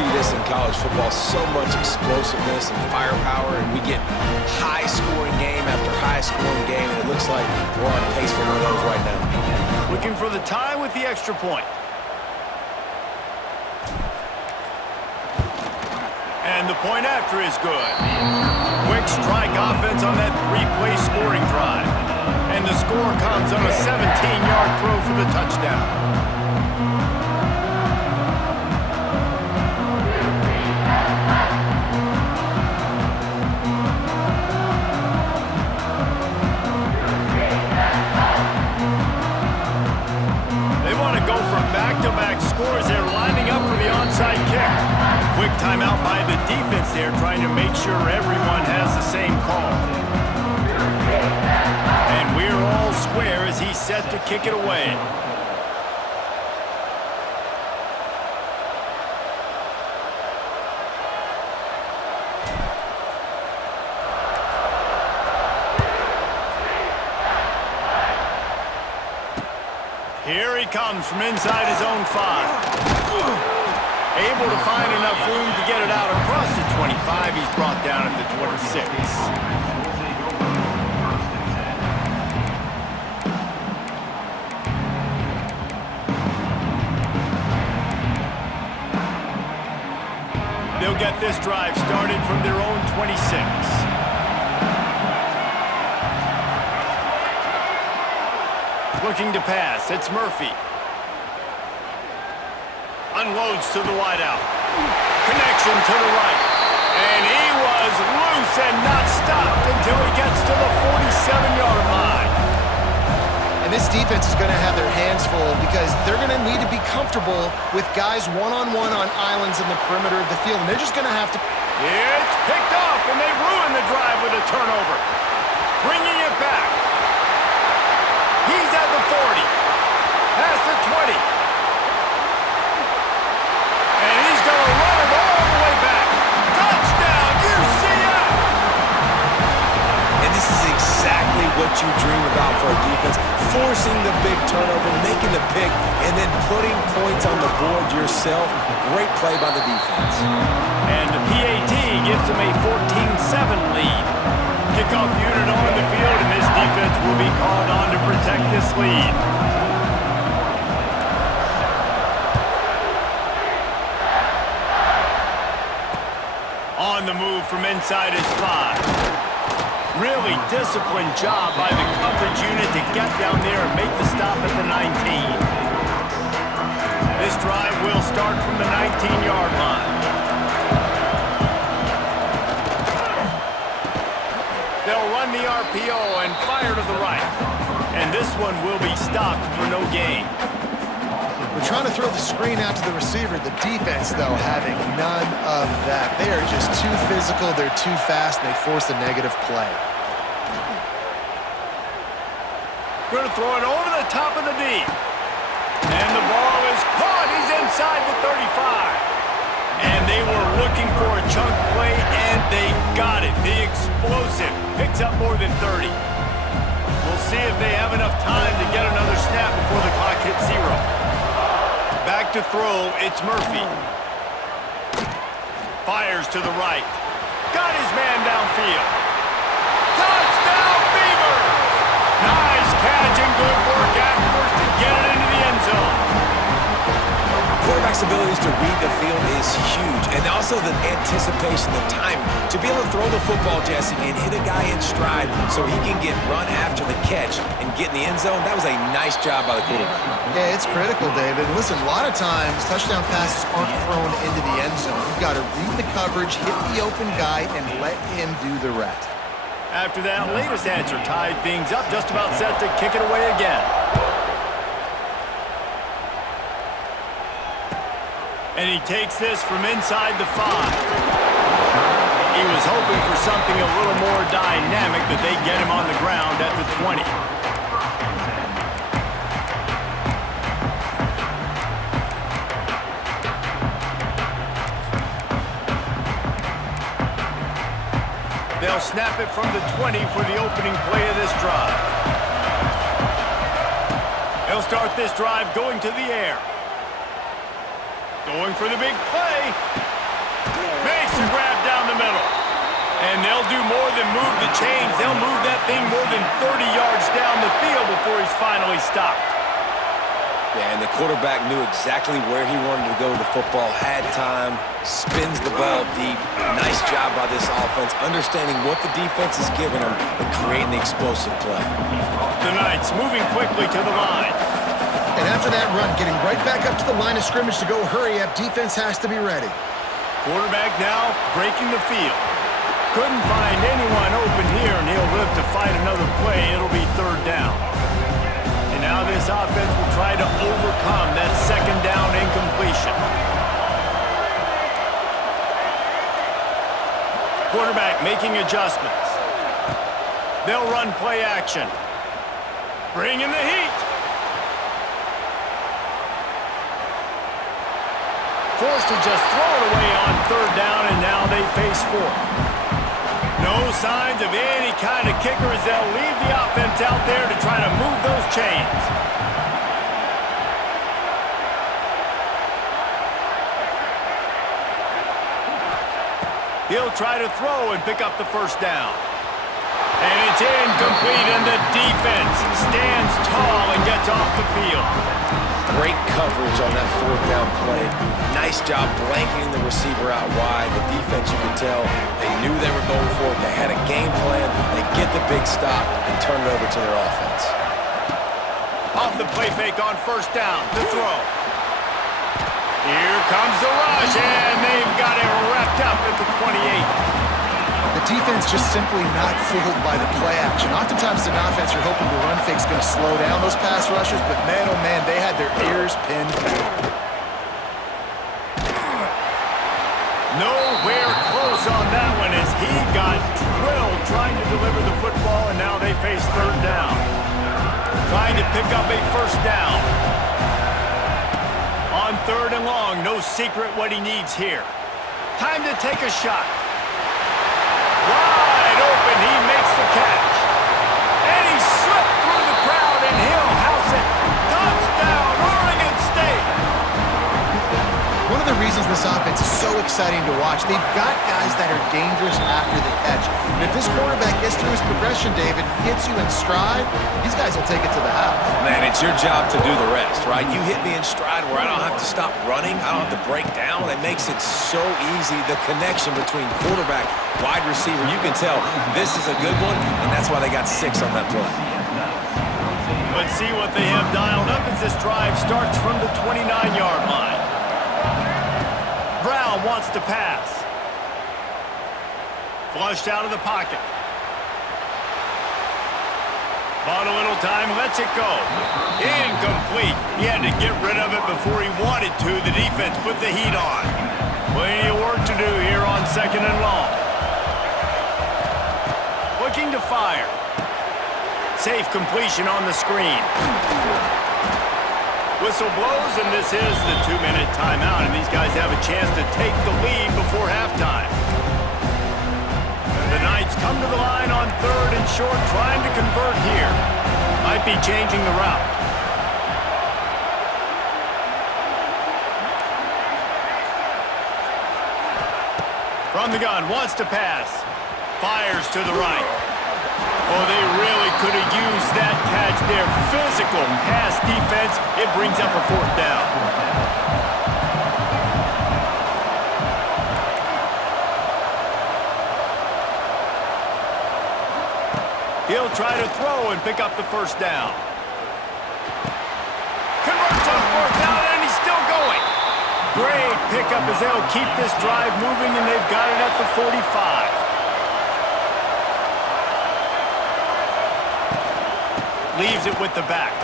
see this in college football, so much explosiveness and firepower, and we get high-scoring game after high-scoring game, and it looks like we're on pace for one of those right now. Looking for the tie with the extra point. And the point after is good. Quick strike offense on that three-play scoring drive. And the score comes on a 17-yard throw for the touchdown. Back-to-back scores. They're lining up for the onside kick. Quick timeout by the defense there, trying to make sure everyone has the same call. And we're all square as he's set to kick it away. Here he comes from inside his own 5. Able to find enough room to get it out across the 25. He's brought down at the 26. They'll get this drive started from their own 26. Looking to pass, it's Murphy. Unloads to the wideout. Connection to the right. And he was loose and not stopped until he gets to the 47-yard line. And this defense is going to have their hands full because they're going to need to be comfortable with guys one-on-one on islands in the perimeter of the field. And they're just going to have to... It's picked off, and they ruin the drive with a turnover. Bringing it back. He's at the 40, past the 20. And he's going to run it all the way back. Touchdown, UCF! And this is exactly what you dream about for a defense. Forcing the big turnover, making the pick, and then putting points on the board yourself. Great play by the defense. And the PAT gives them a 14-7 lead. Kickoff unit on the field, and this defense will be called on to protect this lead. On the move from inside his 5. Really disciplined job by the coverage unit to get down there and make the stop at the 19. This drive will start from the 19-yard line. They'll run the RPO and fire to the right. And this one will be stopped for no gain. We're trying to throw the screen out to the receiver. The defense, though, having none of that. They are just too physical, they're too fast, and they force a negative play. Going to throw it over the top of the D. And the ball is caught. He's inside the 35. And they were looking for a chunk play, and they got it. The explosive picks up more than 30. We'll see if they have enough time to get another snap before the clock hits 0. Back to throw, it's Murphy. Fires to the right. Got his man downfield. Touchdown, Beavers! Nice catch and good work afterwards to get it into the end zone. Quarterback's abilities to read the field is huge, and also the anticipation, the time to be able to throw the football, Jesse, and hit a guy in stride so he can get run after the catch and get in the end zone. That was a nice job by the quarterback. Yeah, it's critical, David. Listen, a lot of times touchdown passes aren't thrown into the end zone. You've got to read the coverage, hit the open guy, and let him do the rest. After that latest answer tied things up, just about set to kick it away again. And he takes this from inside the 5. He was hoping for something a little more dynamic, but they get him on the ground at the 20. They'll snap it from the 20 for the opening play of this drive. They'll start this drive going to the air. Going for the big play. Makes a grab down the middle. And they'll do more than move the chains. They'll move that thing more than 30 yards down the field before he's finally stopped. Yeah, and the quarterback knew exactly where he wanted to go with the football, had time, spins the ball deep. Nice job by this offense, understanding what the defense is giving them and creating the explosive play. The Knights moving quickly to the line. And after that run, getting right back up to the line of scrimmage to go hurry up, defense has to be ready. Quarterback now breaking the field. Couldn't find anyone open here, and he'll live to fight another play. It'll be third down. And now this offense will try to overcome that second down incompletion. Quarterback making adjustments. They'll run play action. Bring in the heat. Forced to just throw it away on third down, and now they face fourth. No signs of any kind of kicker as they'll leave the offense out there to try to move those chains. He'll try to throw and pick up the first down. And it's incomplete, and the defense stands tall and gets off the field. Great coverage on that fourth down play. Nice job blanketing the receiver out wide. The defense, you could tell, they knew they were going for it. They had a game plan. They get the big stop and turn it over to their offense. Off the play fake on first down. The throw. Here comes the rush, and they've got it wrapped up at the 28. The defense just simply not fooled by the play action. Oftentimes, an offense, you're hoping the run fake's going to slow down those pass rushers, but man, oh man, they had their ears pinned back. Nowhere close on that one as he got drilled trying to deliver the football, and now they face third down. Trying to pick up a first down. On third and long, no secret what he needs here. Time to take a shot. Wide open, he makes the catch. And he slipped through the crowd, and he'll house it. Touchdown, Oregon State. One of the reasons this offense is so exciting to watch, they've got guys that are dangerous after the catch. And if this quarterback gets through his progression, David, hits you in stride, these guys will take it to the house. Man, it's your job to do the rest, right? You hit me in stride where I don't have to stop running. I don't have to break down. It makes it so easy. The connection between quarterback, wide receiver, you can tell this is a good one, and that's why they got 6 on that play. Let's see what they have dialed up as this drive starts from the 29-yard line. Brown wants to pass. Flushed out of the pocket. Bought a little time, lets it go. Incomplete. He had to get rid of it before he wanted to. The defense put the heat on. Plenty of work to do here on second and long. Looking to fire. Safe completion on the screen. Whistle blows, and this is the 2-minute timeout, and these guys have a chance to take the lead before halftime. The Knights come to the line on third and short, trying to convert here. Might be changing the route. From the gun, wants to pass. Fires to the right. Oh, they really could have used that catch there. Physical pass defense. It brings up a fourth down. He'll try to throw and pick up the first down. Converts on fourth down, and he's still going. Great pickup as they'll keep this drive moving, and they've got it at the 45. Leaves it with the back.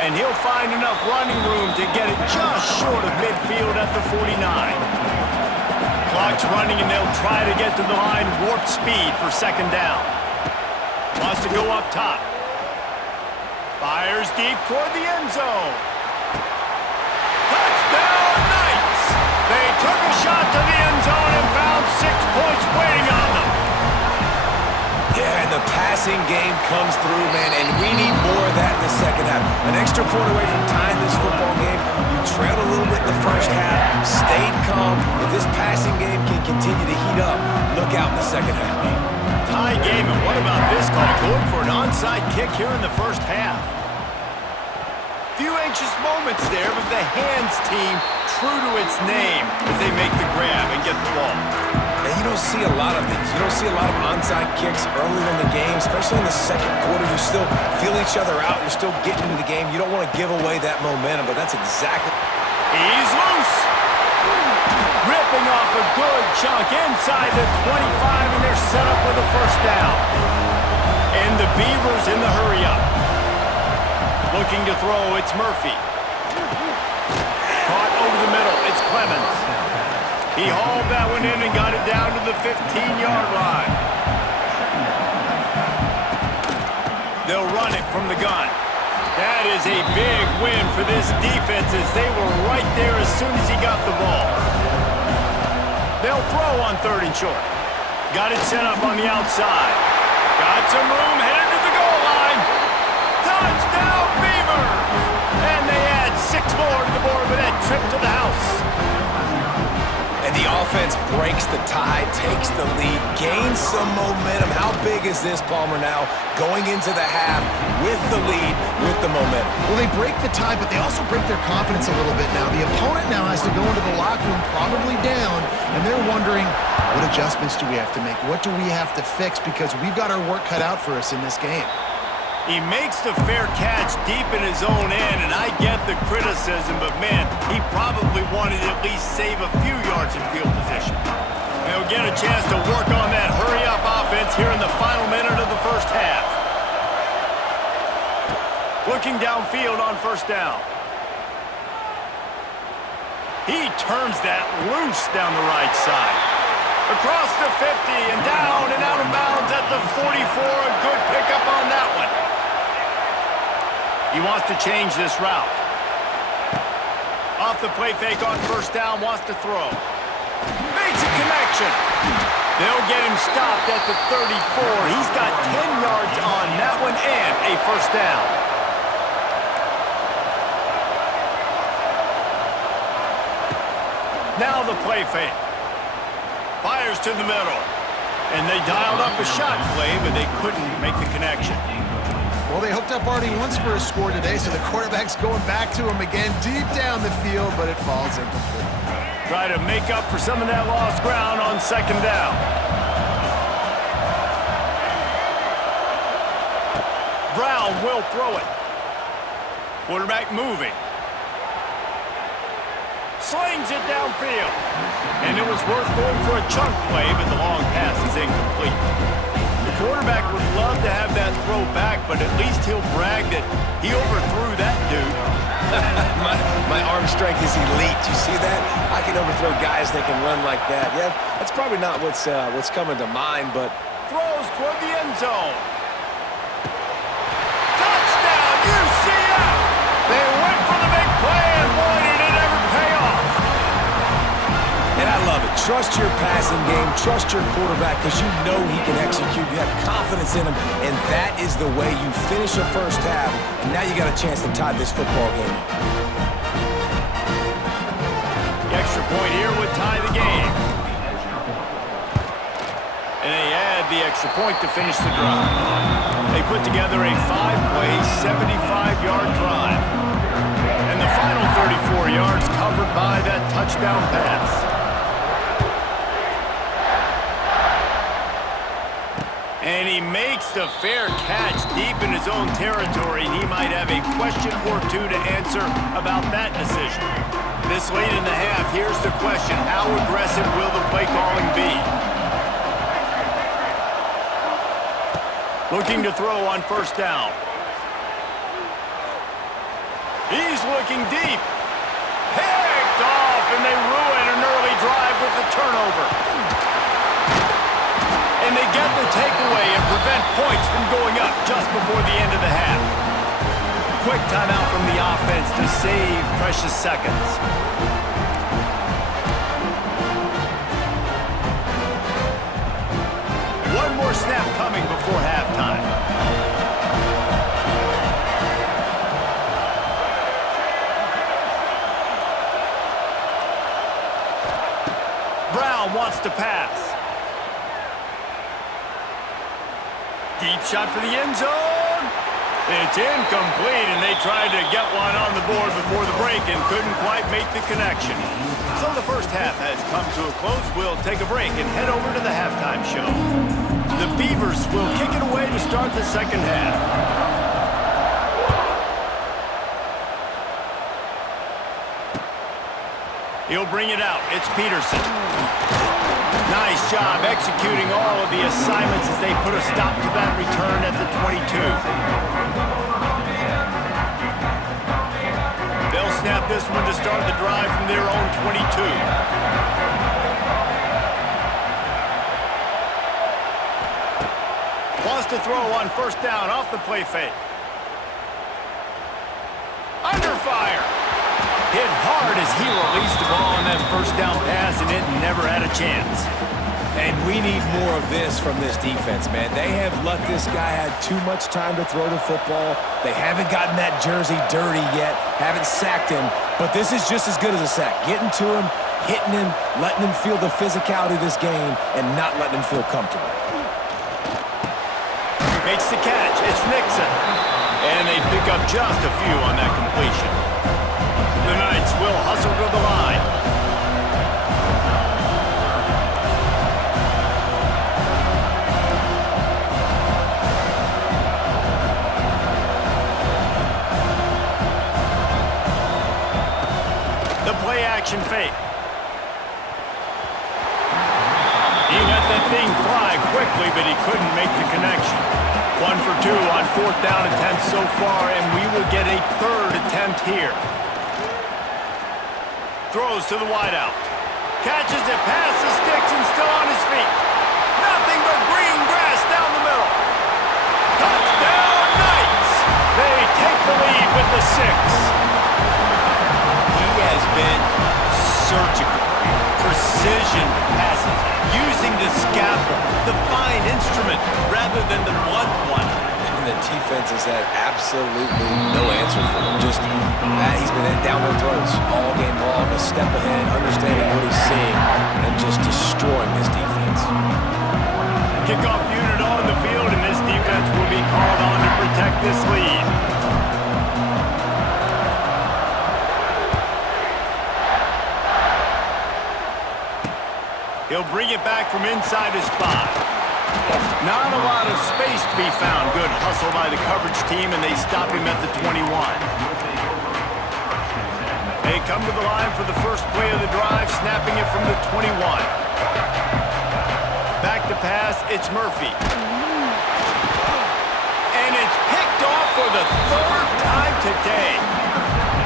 And he'll find enough running room to get it just short of midfield at the 49. Clock's running, and they'll try to get to the line warp speed for second down. Wants to go up top. Fires deep toward the end zone. Touchdown, Knights! They took a shot to the end zone and found 6 points waiting on them. Yeah, and the passing game comes through, man, and we need more of that in the second half. An extra point away from tying this football game. You trailed a little bit in the first half, stayed calm. If this this passing game can continue to heat up, look out in the second half. Tie game, and what about this call? Going for an onside kick here in the first half. Few anxious moments there, but the hands team true to its name as they make the grab and get the ball. And you don't see a lot of these. You don't see a lot of onside kicks early in the game, especially in the second quarter. You still feel each other out. You're still getting into the game. You don't want to give away that momentum, but that's exactly... He's loose. Ripping off a good chunk inside the 25, and they're set up with a first down. And the Beavers in the hurry-up. Looking to throw, it's Murphy. Caught over the middle, it's Clemens. He hauled that one in and got it down to the 15-yard line. They'll run it from the gun. That is a big win for this defense as they were right there as soon as he got the ball. They'll throw on 3rd and short. Got it set up on the outside. Got some room, headed to the goal line. Touchdown, Beavers! And they add 6 more to the board with that trip to the house. And the offense breaks the tie, takes the lead, gains some momentum. How big is this, Palmer, now going into the half with the lead, with the momentum? Well, they break the tie, but they also break their confidence a little bit now. The opponent now has to go into the locker room probably down, and they're wondering, what adjustments do we have to make? What do we have to fix? Because we've got our work cut out for us in this game. He makes the fair catch deep in his own end, and I get the criticism, but man, he probably wanted to at least save a few yards in field position. They'll get a chance to work on that hurry-up offense here in the final minute of the first half. Looking downfield on first down. He turns that loose down the right side. Across the 50 and down and out of bounds at the 44. A good pickup on that one. He wants to change this route. Off the play fake on first down, wants to throw. Makes a connection. They'll get him stopped at the 34. He's got 10 yards on that one and a first down. Now the play fake. Fires to the middle. And they dialed up a shot play, but they couldn't make the connection. Well, they hooked up already once for a score today, so the quarterback's going back to him again deep down the field, but it falls incomplete. Try to make up for some of that lost ground on second down. Brown will throw it. Quarterback moving. Slings it downfield. And it was worth going for a chunk play, but the long pass is incomplete. The quarterback would love to have that throw back, but at least he'll brag that he overthrew that dude. my arm strength is elite. You see that? I can overthrow guys that can run like that. Yeah, that's probably not what's coming to mind, but... Throws toward the end zone. Touchdown, UCF! They went for the big play, and boy, did it ever pay off. And I love it. Trust your passing game. Trust your quarterback because you know he can execute. You have confidence in him, and that is the way you finish a first half, and now you got a chance to tie this football game. The extra point here would tie the game. And they add the extra point to finish the drive. They put together a 5-play, 75-yard drive. And the final 34 yards covered by that touchdown pass. And he makes the fair catch deep in his own territory. He might have a question or two to answer about that decision. This late in the half, here's the question. How aggressive will the play calling be? Looking to throw on first down. He's looking deep. Picked off, and they ruin an early drive with the turnover. And they get the takeaway and prevent points from going up just before the end of the half. Quick timeout from the offense to save precious seconds. One more snap coming before halftime. Brown wants to pass. Deep shot for the end zone. It's incomplete, and they tried to get one on the board before the break and couldn't quite make the connection. So the first half has come to a close. We'll take a break and head over to the halftime show. The Beavers will kick it away to start the second half. He'll bring it out. It's Peterson. Nice job executing all of the assignments as they put a stop to that return at the 22. They'll snap this one to start the drive from their own 22. Wants to throw on first down off the play fake. Under fire. Hit hard as he released the ball on that first down pass, and it never had a chance. And we need more of this from this defense, man. They have let this guy have too much time to throw the football. They haven't gotten that jersey dirty yet, haven't sacked him, but this is just as good as a sack. Getting to him, hitting him, letting him feel the physicality of this game, and not letting him feel comfortable. Makes the catch. It's Nixon. And they pick up just a few on that completion. The Knights will hustle to the line. The play action fake. He let that thing fly quickly, but he couldn't make the connection. 1 for 2 on fourth down attempts so far, and we will get a third attempt here. Throws to the wideout. Catches it past the sticks and still on his feet. Nothing but green grass down the middle. Touchdown Knights! They take the lead with the 6. He has been surgical. Precision passes. Using the scalpel, the fine instrument, rather than the blunt one. And the defense has had absolutely no answer for him. Just he's been down their throats all game long, a step ahead, understanding what he's seeing, and just destroying this defense. Kickoff unit on the field, and this defense will be called on to protect this lead. He'll bring it back from inside his 5. Not a lot of space to be found. Good hustle by the coverage team, and they stop him at the 21. They come to the line for the first play of the drive, snapping it from the 21. Back to pass, it's Murphy. And it's picked off for the third time today.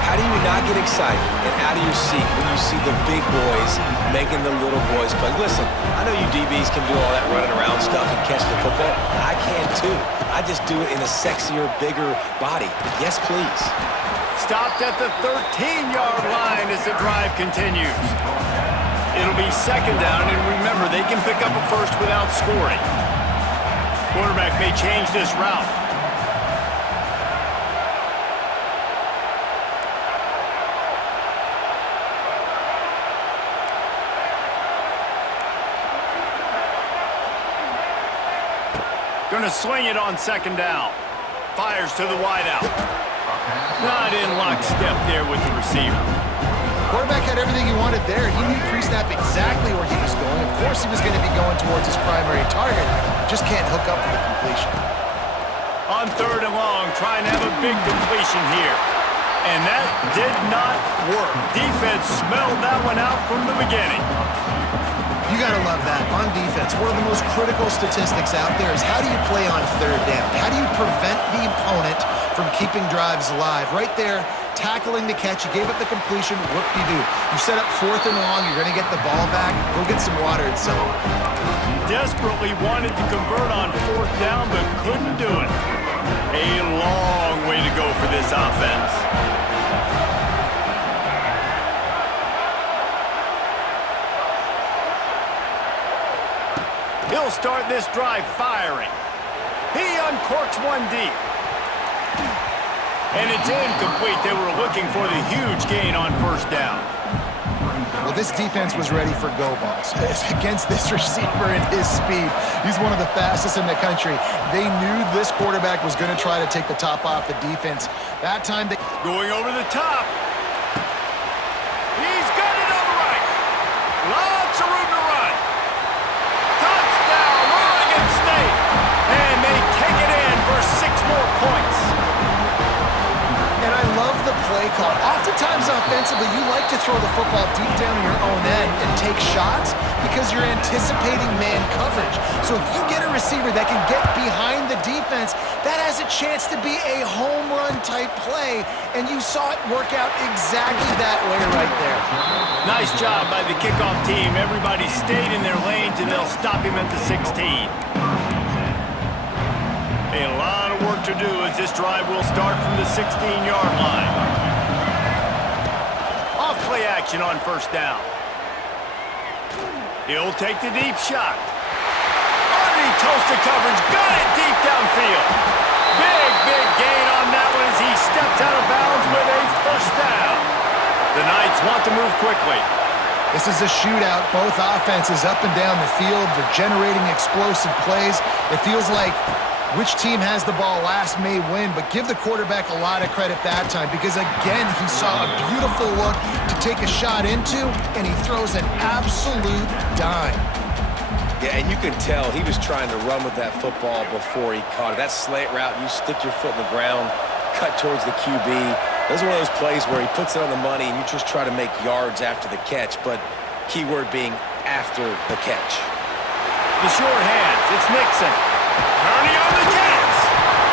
How do you not get excited and out of your seat when you see the big boys making the little boys play? Listen, I know you DBs can do all that running around stuff and catch the football. I can too. I just do it in a sexier, bigger body. Yes, please. Stopped at the 13-yard line as the drive continues. It'll be second down, and remember, they can pick up a first without scoring. Quarterback may change this route. Going to swing it on second down. Fires to the wideout. Not in lockstep there with the receiver. Quarterback had everything he wanted there. He knew pre-snap exactly where he was going. Of course he was going to be going towards his primary target. Just can't hook up for the completion. On third and long, trying to have a big completion here. And that did not work. Defense smelled that one out from the beginning. You got to love that. On defense, one of the most critical statistics out there is how do you play on third down? How do you prevent the opponent from keeping drives alive? Right there, tackling the catch. You gave up the completion. Whoop-de-doo. You set up fourth and long. You're going to get the ball back. Go get some water and settle. Desperately wanted to convert on fourth down, but couldn't do it. A long way to go for this offense. He'll start this drive firing. He uncorks one deep. And it's incomplete. They were looking for the huge gain on first down. Well, this this defense was ready for go balls against this receiver and his speed. He's one of the fastest in the country. They knew this quarterback was going to try to take the top off the defense. That time they... Going over the top. He's got it on the right. Lots of room to run. Touchdown, Oregon State. And they take it in for 6 more points. And I love the play call. Oftentimes offensively, you like to throw the football deep down in your own end and take shots because you're anticipating man coverage. So if you get a receiver that can get behind the defense, that has a chance to be a home run type play, and you saw it work out exactly that way right there. Nice job by the kickoff team. Everybody stayed in their lanes, and they'll stop him at the 16. A lot of work to do as this drive will start from the 16-yard line. Off play action on first down. He'll take the deep shot. Underneath toasted coverage, got it deep downfield. Big gain on that one as he steps out of bounds with a first down. The Knights want to move quickly. This is a shootout. Both offenses up and down the field. They're generating explosive plays. It feels like which team has the ball last may win, but give the quarterback a lot of credit that time because, again, he saw a beautiful look to take a shot into, and he throws an absolute dime. Yeah, and you can tell he was trying to run with that football before he caught it. That slant route, you stick your foot in the ground, cut towards the QB. Those are one of those plays where he puts it on the money and you just try to make yards after the catch, but keyword being after the catch. The short hands, it's Nixon. Turning on the Jets.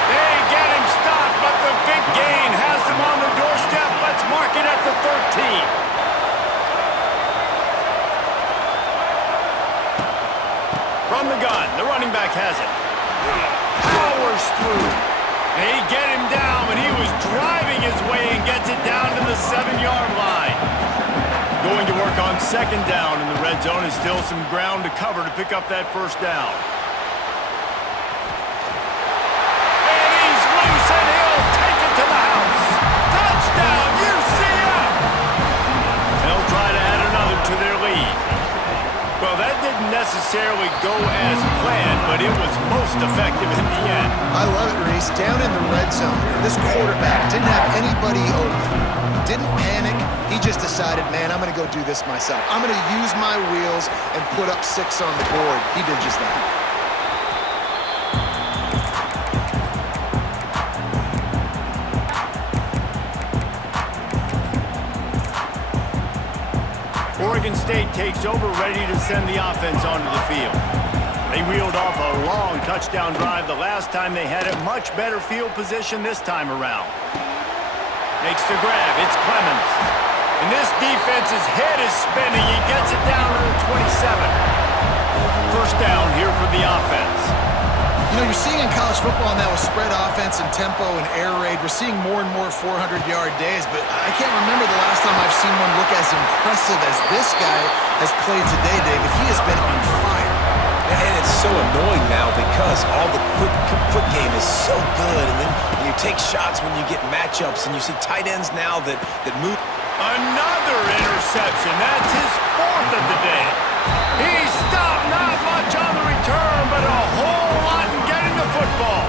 They get him stopped, but the big gain has him on the doorstep. Let's mark it at the 13. From the gun, the running back has it. Powers through. They get him down, and he was driving his way and gets it down to the 7-yard line. Going to work on second down in the red zone is still some ground to cover to pick up that first down. To their lead. Well, that didn't necessarily go as planned, but it was most effective in the end. I love it, Reese. Down in the red zone, this quarterback didn't have anybody open. Didn't panic. He just decided, man, I'm going to go do this myself. I'm going to use my wheels and put up 6 on the board. He did just that. Oregon State takes over, ready to send the offense onto the field. They reeled off a long touchdown drive the last time they had a much better field position this time around. Makes the grab. It's Clemens. And this defense's head is spinning. He gets it down to the 27. First down here for the offense. You know, you're seeing in college football now with spread offense and tempo and air raid, we're seeing more and more 400-yard days, but I can't remember the last time I've seen one look as impressive as this guy has played today, David. He has been on fire. And it's so annoying now because all the quick game is so good, and then you take shots when you get matchups, and you see tight ends now that move. Another interception. That's his 4th of the day. He stopped not much on the return, but a whole lot in getting the football.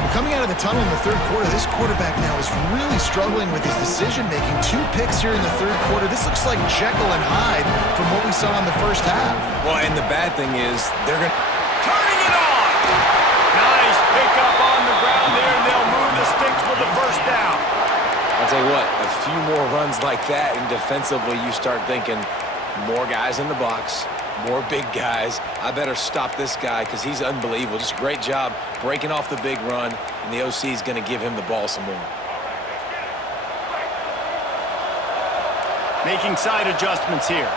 Well, coming out of the tunnel in the third quarter, this quarterback now is really struggling with his decision-making. 2 picks here in the third quarter. This looks like Jekyll and Hyde from what we saw in the first half. Well, and the bad thing is they're going to... Turning it on! Nice pickup on the ground there, and they'll move the sticks with the first down. I'll tell you what, a few more runs like that, and defensively you start thinking more guys in the box, more big guys. I better stop this guy because he's unbelievable. Just a great job breaking off the big run, and the OC is going to give him the ball some more. Making side adjustments here.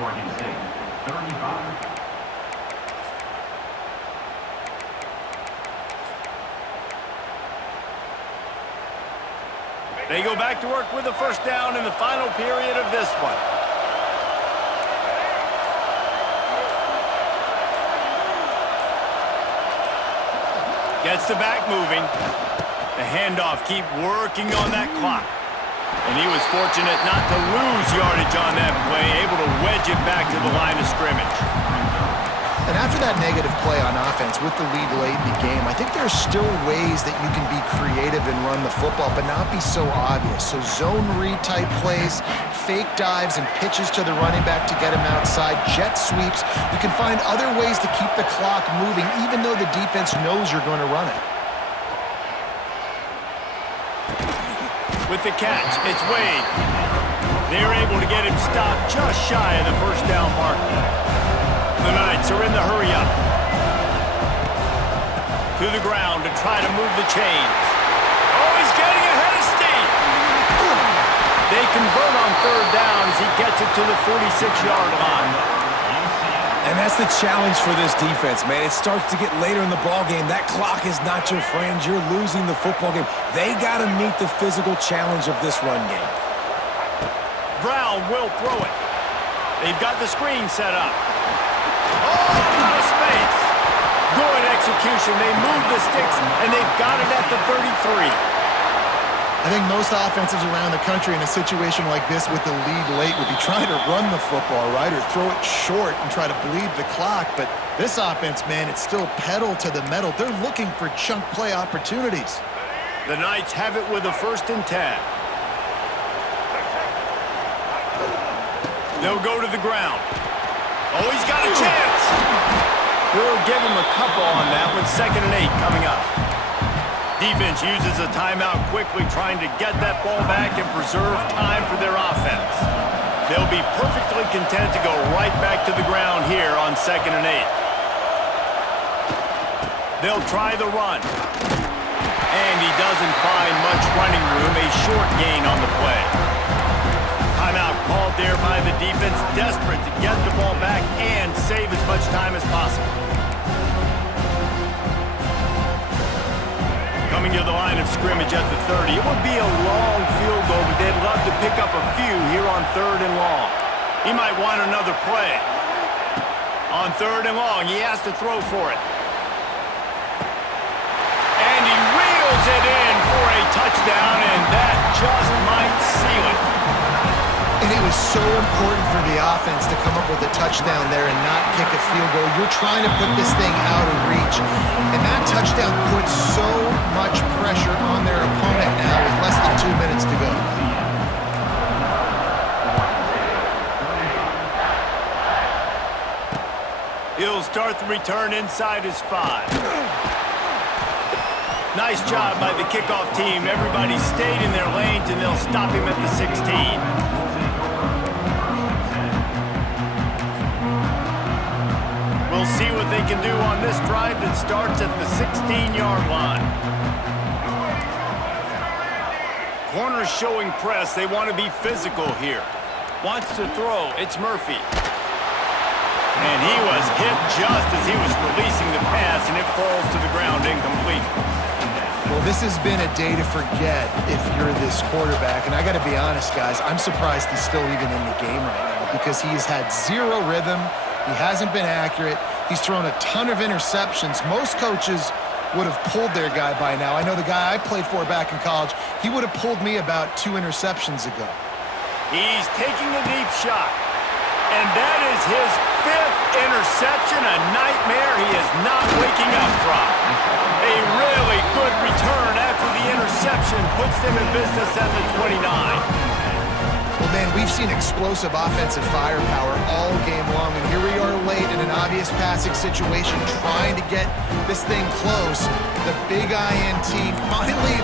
Oregon State, 35. They go back to work with the first down in the final period of this one. Gets the back moving. The handoff, keep working on that clock. And he was fortunate not to lose yardage on that play, able to wedge it back to the line of scrimmage. And after that negative play on offense with the lead late in the game, I think there's still ways that you can be creative and run the football, but not be so obvious. So zone read type plays, fake dives and pitches to the running back to get him outside, jet sweeps. You can find other ways to keep the clock moving, even though the defense knows you're going to run it. With the catch, it's Wade. They're able to get him stopped just shy of the first down marker. The Knights are in the hurry-up. To the ground to try to move the chains. Oh, he's getting ahead of steam. They convert on third down as he gets it to the 46-yard line. And that's the challenge for this defense, man. It starts to get later in the ballgame. That clock is not your friend. You're losing the football game. They got to meet the physical challenge of this run game. Brown will throw it. They've got the screen set up. Oh, out of space. Good execution. They move the sticks, and they've got it at the 33. I think most offenses around the country in a situation like this with the lead late would be trying to run the football, right, or throw it short and try to bleed the clock. But this offense, man, it's still pedal to the metal. They're looking for chunk play opportunities. The Knights have it with a 1st and 10. They'll go to the ground. Oh, he's got a chance. We'll give him a couple on that with 2nd and 8 coming up. Defense uses a timeout quickly, trying to get that ball back and preserve time for their offense. They'll be perfectly content to go right back to the ground here on 2nd and 8. They'll try the run. And he doesn't find much running room, a short gain on the play. Timeout called there by the defense, desperate to get the ball back and save as much time as possible. Coming to the line of scrimmage at the 30. It would be a long field goal, but they'd love to pick up a few here on 3rd and long. He might want another play. On 3rd and long, he has to throw for it. And he reels it in for a touchdown, and that just might seal it. And it was so important for the offense to come up with a touchdown there and not kick a field goal. You're trying to put this thing out of reach. And that touchdown puts so much pressure on their opponent now with less than 2 minutes to go. He'll start the return inside his 5. Nice job by the kickoff team. Everybody stayed in their lanes, and they'll stop him at the 16. We'll see what they can do on this drive that starts at the 16-yard line. Corners showing press. They want to be physical here. Wants to throw. It's Murphy. And he was hit just as he was releasing the pass, and it falls to the ground incomplete. Well, this has been a day to forget if you're this quarterback. And I got to be honest, guys, I'm surprised he's still even in the game right now because he's had zero rhythm. He hasn't been accurate. He's thrown a ton of interceptions. Most coaches would have pulled their guy by now. I know the guy I played for back in college, he would have pulled me about 2 interceptions ago. He's taking a deep shot. And that is his 5th interception, a nightmare he is not waking up from. A really good return after the interception puts them in business at the 29. Well, man, we've seen explosive offensive firepower all game long, and here we are late in an obvious passing situation trying to get this thing close. The big INT finally